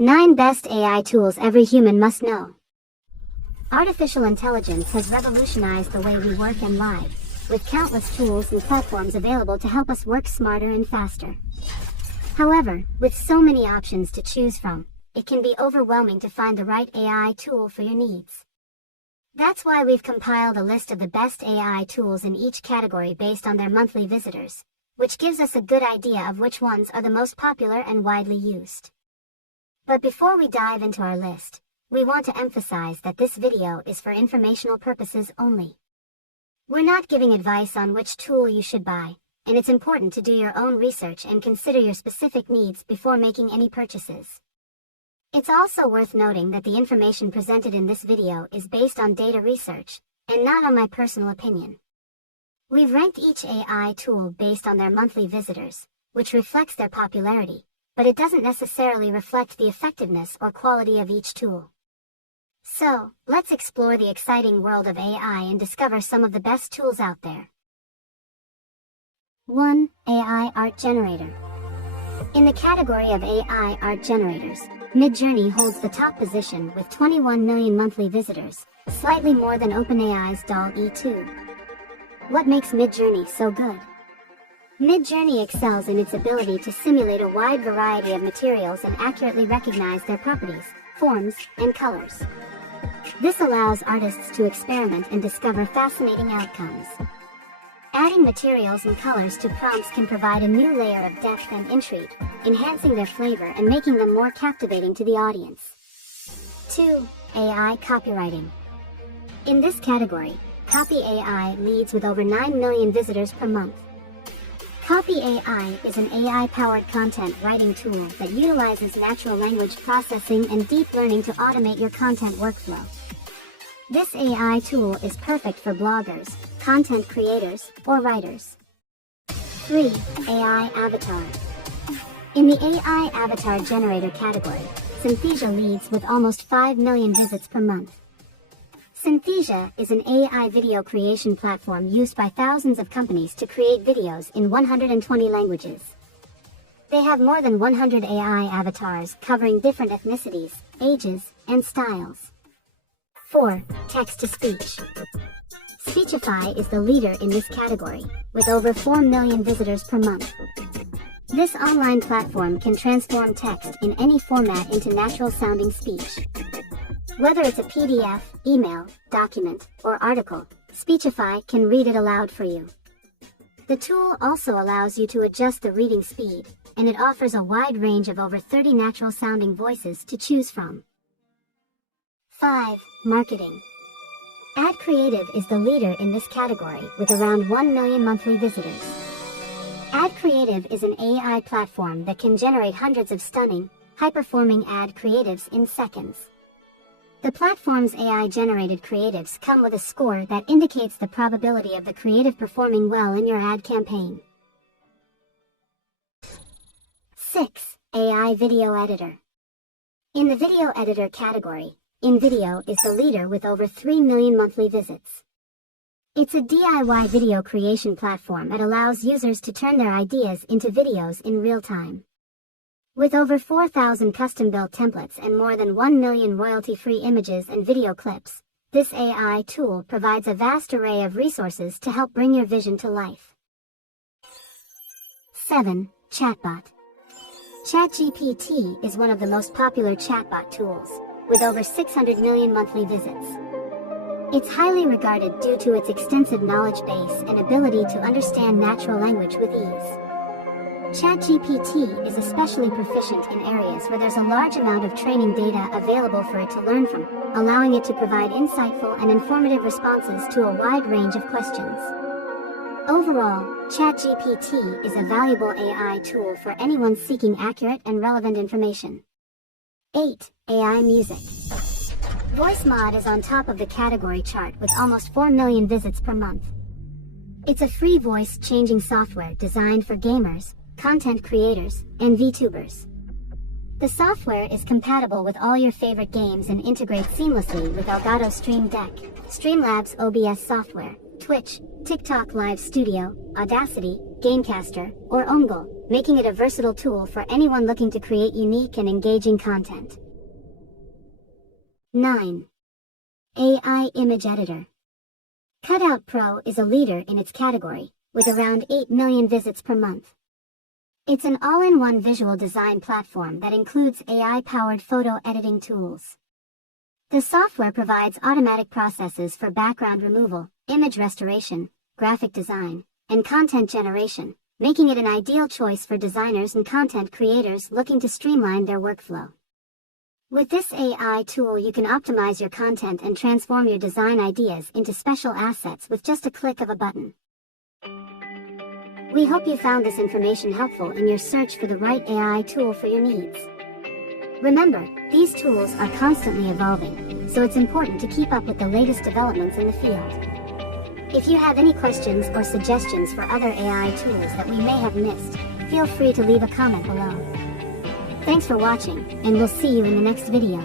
9 Best AI Tools Every Human Must Know. Artificial intelligence has revolutionized the way we work and live, with countless tools and platforms available to help us work smarter and faster. However, with so many options to choose from, it can be overwhelming to find the right AI tool for your needs. That's why we've compiled a list of the best AI tools in each category based on their monthly visitors, which gives us a good idea of which ones are the most popular and widely used. But before we dive into our list, we want to emphasize that this video is for informational purposes only. We're not giving advice on which tool you should buy, and it's important to do your own research and consider your specific needs before making any purchases. It's also worth noting that the information presented in this video is based on data research, and not on my personal opinion. We've ranked each AI tool based on their monthly visitors, which reflects their popularity, but it doesn't necessarily reflect the effectiveness or quality of each tool. So, let's explore the exciting world of AI and discover some of the best tools out there. 1. AI Art Generator. In the category of AI art generators, Midjourney holds the top position with 21 million monthly visitors, slightly more than OpenAI's DALL-E 2. What makes Midjourney so good? Midjourney excels in its ability to simulate a wide variety of materials and accurately recognize their properties, forms, and colors. This allows artists to experiment and discover fascinating outcomes. Adding materials and colors to prompts can provide a new layer of depth and intrigue, enhancing their flavor and making them more captivating to the audience. 2. AI Copywriting. In this category, Copy AI leads with over 9 million visitors per month. Copy AI is an AI-powered content writing tool that utilizes natural language processing and deep learning to automate your content workflow. This AI tool is perfect for bloggers, content creators, or writers. 3. AI Avatar. In the AI Avatar Generator category, Synthesia leads with almost 5 million visits per month. Synthesia is an AI video creation platform used by thousands of companies to create videos in 120 languages. They have more than 100 AI avatars covering different ethnicities, ages, and styles. 4. Text-to-speech. Speechify is the leader in this category, with over 4 million visitors per month. This online platform can transform text in any format into natural-sounding speech. Whether it's a PDF, email, document, or article, Speechify can read it aloud for you. The tool also allows you to adjust the reading speed, and it offers a wide range of over 30 natural-sounding voices to choose from. 5. Marketing. Ad Creative is the leader in this category with around 1 million monthly visitors. Ad Creative is an AI platform that can generate hundreds of stunning, high-performing ad creatives in seconds. The platform's AI-generated creatives come with a score that indicates the probability of the creative performing well in your ad campaign. 6. AI Video Editor. In the video editor category, InVideo is the leader with over 3 million monthly visits. It's a DIY video creation platform that allows users to turn their ideas into videos in real time. With over 4,000 custom-built templates and more than 1 million royalty-free images and video clips, this AI tool provides a vast array of resources to help bring your vision to life. 7. Chatbot. ChatGPT is one of the most popular chatbot tools, with over 600 million monthly visits. It's highly regarded due to its extensive knowledge base and ability to understand natural language with ease. ChatGPT is especially proficient in areas where there's a large amount of training data available for it to learn from, allowing it to provide insightful and informative responses to a wide range of questions. Overall, ChatGPT is a valuable AI tool for anyone seeking accurate and relevant information. 8. AI Music. VoiceMod is on top of the category chart with almost 4 million visits per month. It's a free voice-changing software designed for gamers, content creators, and VTubers. The software is compatible with all your favorite games and integrates seamlessly with Elgato Stream Deck, Streamlabs OBS software, Twitch, TikTok Live Studio, Audacity, Gamecaster, or Ongle, making it a versatile tool for anyone looking to create unique and engaging content. 9. AI Image Editor. Cutout Pro is a leader in its category, with around 8 million visits per month. It's an all-in-one visual design platform that includes AI-powered photo editing tools. The software provides automatic processes for background removal, image restoration, graphic design, and content generation, making it an ideal choice for designers and content creators looking to streamline their workflow. With this AI tool, you can optimize your content and transform your design ideas into special assets with just a click of a button. We hope you found this information helpful in your search for the right AI tool for your needs. Remember, these tools are constantly evolving, so it's important to keep up with the latest developments in the field. If you have any questions or suggestions for other AI tools that we may have missed, feel free to leave a comment below. Thanks for watching, and we'll see you in the next video.